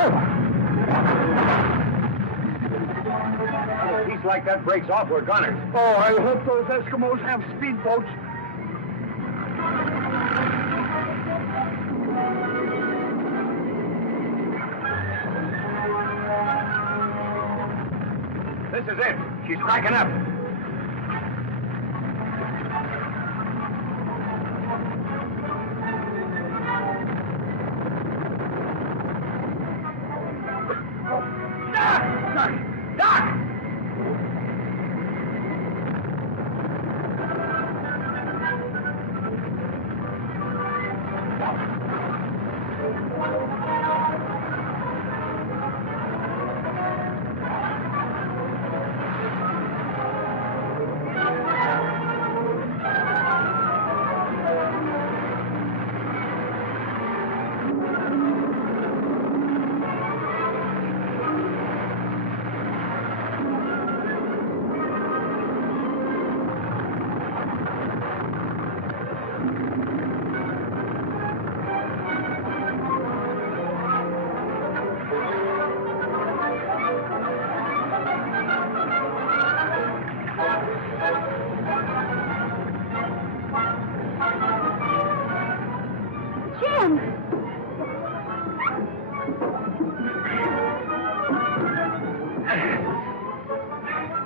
If a piece like that breaks off, we're gunners. Oh, I hope those Eskimos have speedboats. This is it. She's cracking up.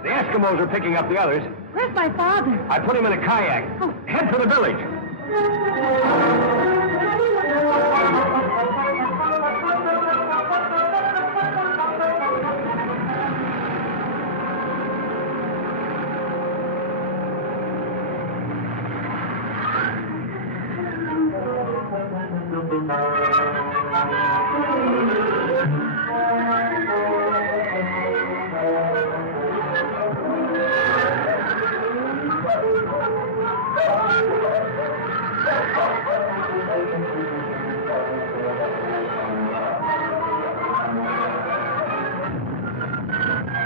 Eskimos are picking up the others. Where's my father? I put him in a kayak. Oh. Head for the village.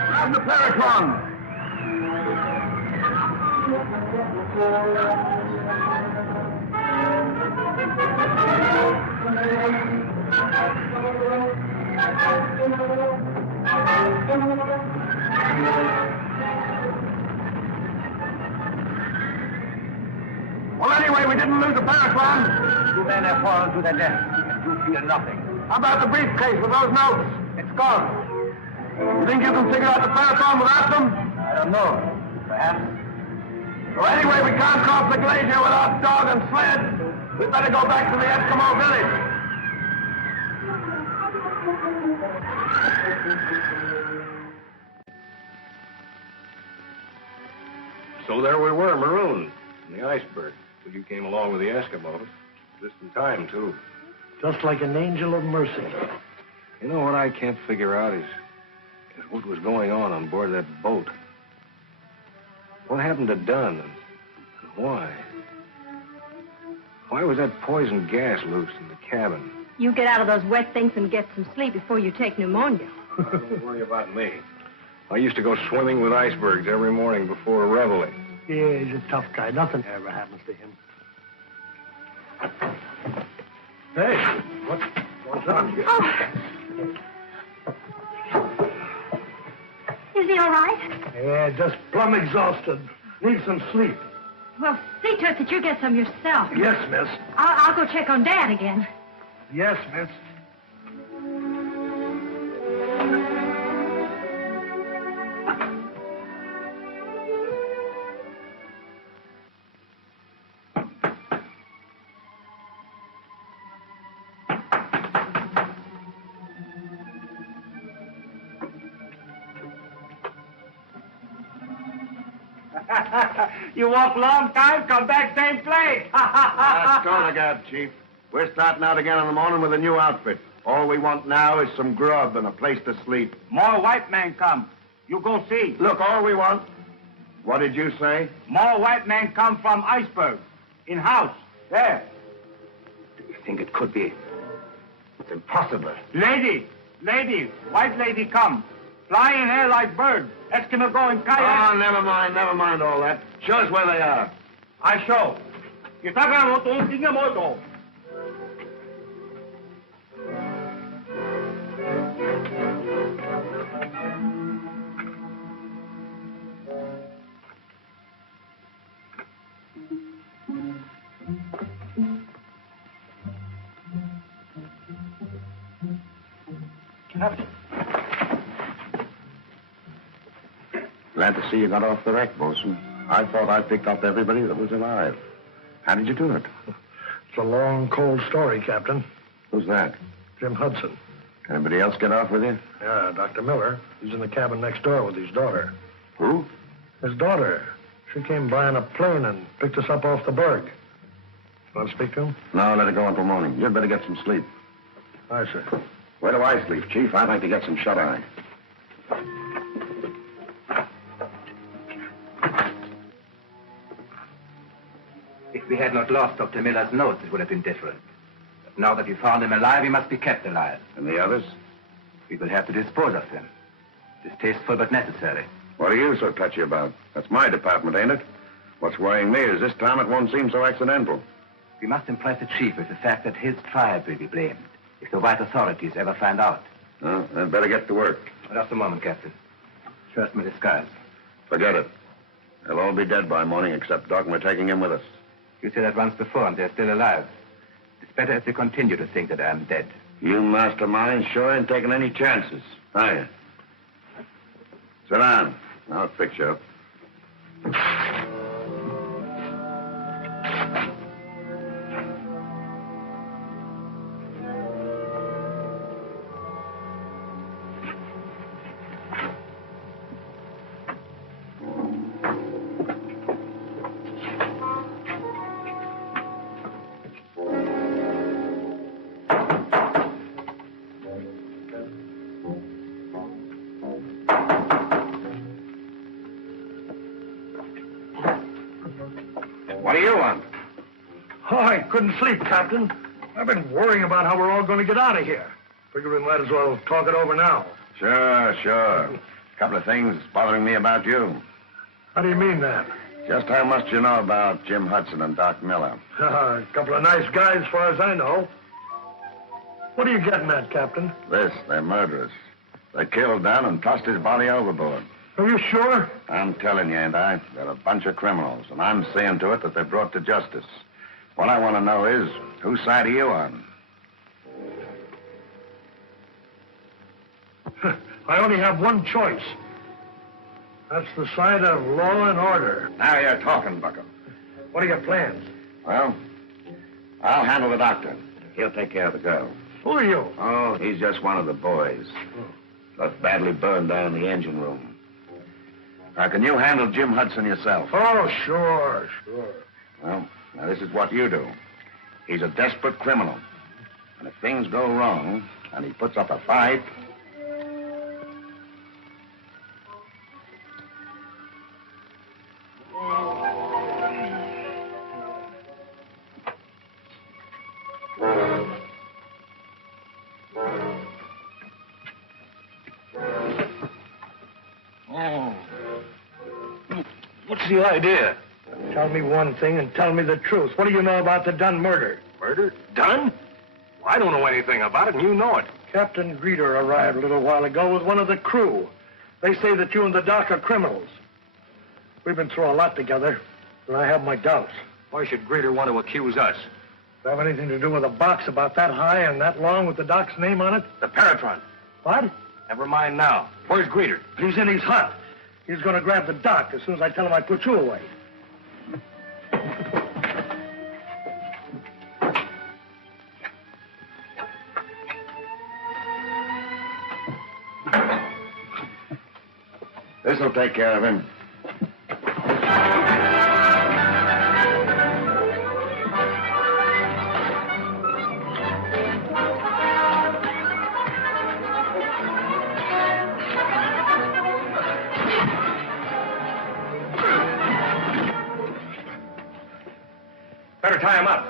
Grab the Paratron! Well, anyway, we didn't lose the Paratron. Two men have fallen to their death, and you feel nothing. How about the briefcase with those notes? It's gone. You think you can figure out the Paratron without them? I don't know. Perhaps. Well, anyway, we can't cross the glacier without dog and sled. We'd better go back to the Eskimo village. So there we were, marooned in the iceberg. But you came along with the Eskimos. Just in time, too. Just like an angel of mercy. You know what I can't figure out is what was going on board that boat. What happened to Dunn and why? Why was that poison gas loose in the cabin? You get out of those wet things and get some sleep before you take pneumonia. Don't worry about me. I used to go swimming with icebergs every morning before a reveille. Yeah, he's a tough guy. Nothing ever happens to him. Hey, what's on here? Oh. Is he all right? Yeah, just plumb exhausted. Need some sleep. Well, see to it that you get some yourself. Yes, miss. I'll go check on Dad again. Yes, miss. You walk long time, come back same place. That's all I got, Chief. We're starting out again in the morning with a new outfit. All we want now is some grub and a place to sleep. More white man come. You go see. Look, all we want... What did you say? More white man come from iceberg. In house. There. Do you think it could be? It's impossible. Lady, white lady come. Fly in air like bird. Eskimo go in kayak. Oh, never mind all that. Show us where they are. I show. Glad to see you got off the wreck, Bosun. I thought I picked up everybody that was alive. How did you do it? It's a long, cold story, Captain. Who's that? Jim Hudson. Anybody else get off with you? Yeah, Dr. Miller. He's in the cabin next door with his daughter. Who? His daughter. She came by on a plane and picked us up off the berg. Want to speak to him? No, let it go until morning. You'd better get some sleep. Aye, sir. Where do I sleep, Chief? I'd like to get some shut-eye. If we had not lost Dr. Miller's notes, it would have been different. But now that we found him alive, he must be kept alive. And the others? We will have to dispose of them. Distasteful but necessary. What are you so touchy about? That's my department, ain't it? What's worrying me is this time it won't seem so accidental. We must impress the chief with the fact that his tribe will be blamed if the white authorities ever find out. Well, I'd better get to work. Just a moment, Captain. First, my disguise. Forget it. They'll all be dead by morning except Doc, and we're taking him with us. You said that once before, and they're still alive. It's better if they continue to think that I am dead. You masterminds sure ain't taking any chances, are you? Sit down. I'll fix you up. What do you want? Oh, I couldn't sleep, Captain. I've been worrying about how we're all going to get out of here. Figure we might as well talk it over now. Sure. A couple of things bothering me about you. How do you mean that? Just how much do you know about Jim Hudson and Doc Miller? A couple of nice guys, as far as I know. What are you getting at, Captain? They're murderers. They killed Dan and tossed his body overboard. Are you sure? I'm telling you, ain't I? They're a bunch of criminals, and I'm seeing to it that they're brought to justice. What I want to know is, whose side are you on? I only have one choice. That's the side of law and order. Now you're talking, Bucko. What are your plans? Well, I'll handle the doctor. He'll take care of the girl. Who are you? Oh, he's just one of the boys. Got badly burned down in the engine room. Now, can you handle Jim Hudson yourself? Oh, sure. Well, now this is what you do. He's a desperate criminal. And if things go wrong, and he puts up a fight... What's the idea? Tell me one thing and tell me the truth. What do you know about the Dunn murder? Murder? Done? Well, I don't know anything about it, and you know it. Captain Greeter arrived a little while ago with one of the crew. They say that you and the doc are criminals. We've been through a lot together, and I have my doubts. Why should Greeter want to accuse us? Does it have anything to do with a box about that high and that long with the doc's name on it? The Paratron. What? Never mind now. Where's Greeter? He's in his hut. He's going to grab the doc as soon as I tell him I put you away. This'll take care of him. Better tie him up.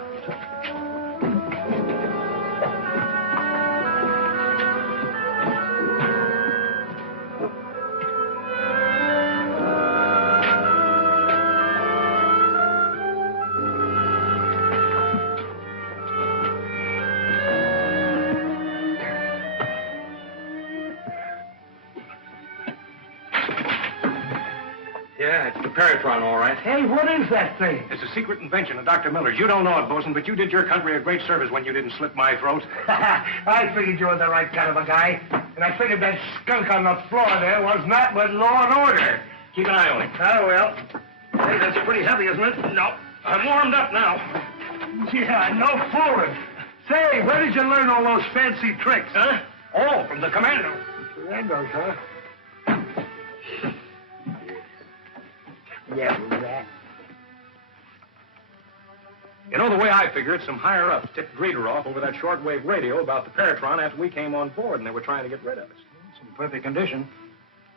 Yeah, it's the Paratron, all right. Hey, what is that thing? It's a secret invention of Dr. Miller's. You don't know it, Bosun, but you did your country a great service when you didn't slit my throat. I figured you were the right kind of a guy. And I figured that skunk on the floor there was not but law and order. Keep an eye on him. Oh, well. Hey, that's pretty heavy, isn't it? No, I'm warmed up now. Yeah, no fooling. Say, where did you learn all those fancy tricks? Huh? Oh, from the commando. Commandos, huh? Yeah, rat. You know, the way I figure it, some higher-ups tipped Greeter off over that shortwave radio about the Paratron after we came on board, and they were trying to get rid of us. It's in perfect condition.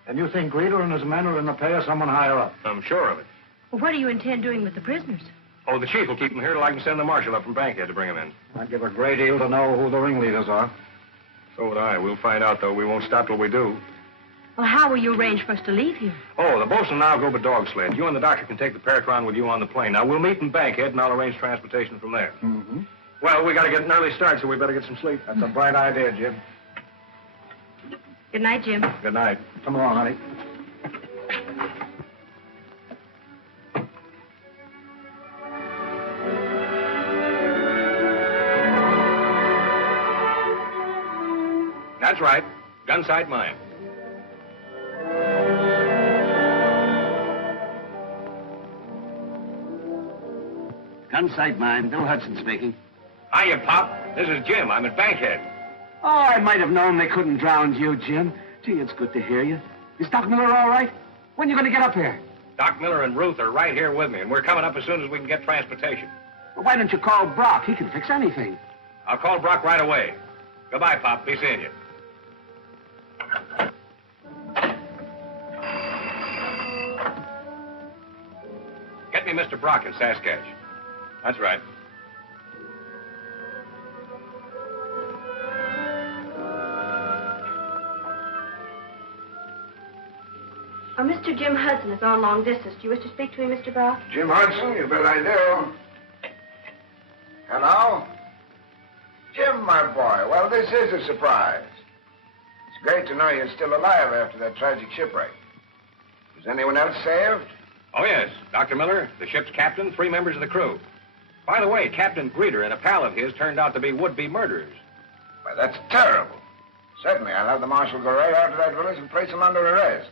And you think Greeter and his men are in the pay of someone higher up? I'm sure of it. Well, what do you intend doing with the prisoners? Oh, the chief will keep them here till I can send the marshal up from Bankhead to bring them in. I'd give a great deal to know who the ringleaders are. So would I. We'll find out, though. We won't stop till we do. Well, how will you arrange for us to leave here? Oh, the bosun and I'll go by dog sled. You and the doctor can take the Paratron with you on the plane. Now, we'll meet in Bankhead, and I'll arrange transportation from there. Mm-hmm. Well, we got to get an early start, so we better get some sleep. That's a bright idea, Jim. Good night, Jim. Good night. Come along, honey. That's right. Gun sight mine. Gun sight mine. Bill Hudson speaking. Hiya, Pop. This is Jim. I'm at Bankhead. Oh, I might have known they couldn't drown you, Jim. Gee, it's good to hear you. Is Doc Miller all right? When you going to get up here? Doc Miller and Ruth are right here with me, and we're coming up as soon as we can get transportation. Well, why don't you call Brock? He can fix anything. I'll call Brock right away. Goodbye, Pop. Be seeing you. Get me Mr. Brock in Saskatch. That's right. Mr. Jim Hudson is on long distance. Do you wish to speak to him, Mr. Brock? Jim Hudson, you bet I do. Hello? Jim, my boy, well, this is a surprise. It's great to know you're still alive after that tragic shipwreck. Was anyone else saved? Oh, yes. Dr. Miller, the ship's captain, 3 members of the crew. By the way, Captain Greeter and a pal of his turned out to be would-be murderers. Why, that's terrible. Certainly, I'll have the marshal go right out to that village and place him under arrest.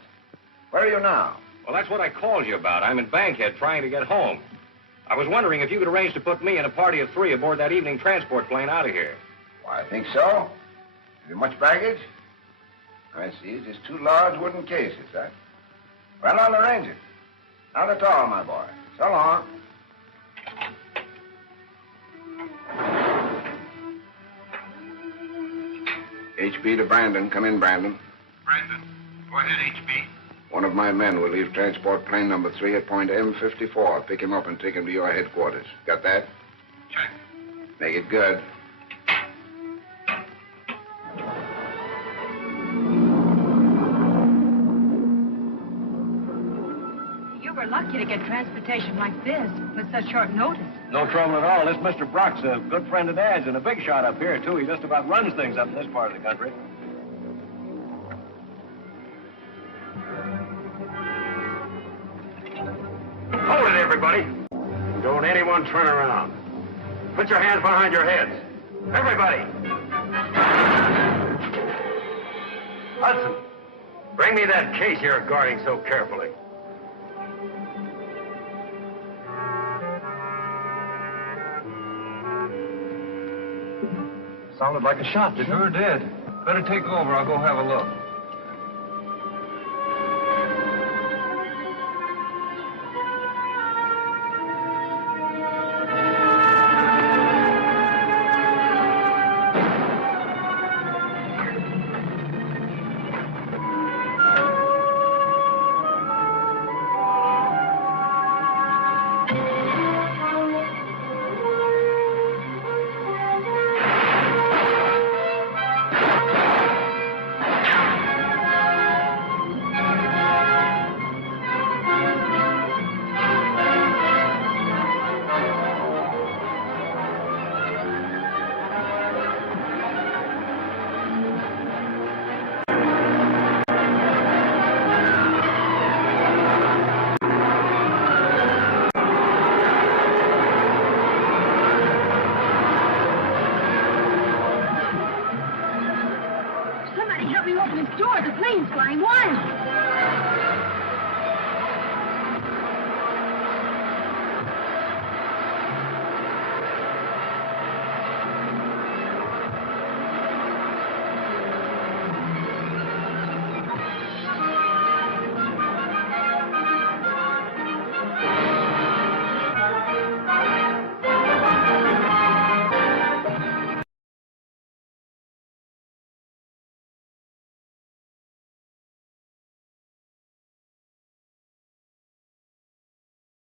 Where are you now? Well, that's what I called you about. I'm in Bankhead trying to get home. I was wondering if you could arrange to put me and a party of 3 aboard that evening transport plane out of here. Why, I think so. Have you much baggage? I see. Just 2 large wooden cases, huh? Well, I'll arrange it. Not at all, my boy. So long. HB to Brandon. Come in, Brandon. Brandon, go ahead, HB. One of my men will leave transport plane number 3 at point M54. Pick him up and take him to your headquarters. Got that? Check. Make it good. You were lucky to get transportation like this with such short notice. No trouble at all. This Mr. Brock's a good friend of Dad's and a big shot up here, too. He just about runs things up in this part of the country. Hold it, everybody. Don't anyone turn around. Put your hands behind your heads. Everybody. Hudson, bring me that case you're guarding so carefully. Sounded like a shot, didn't it? Sure did. Better take over. I'll go have a look. train's running wild.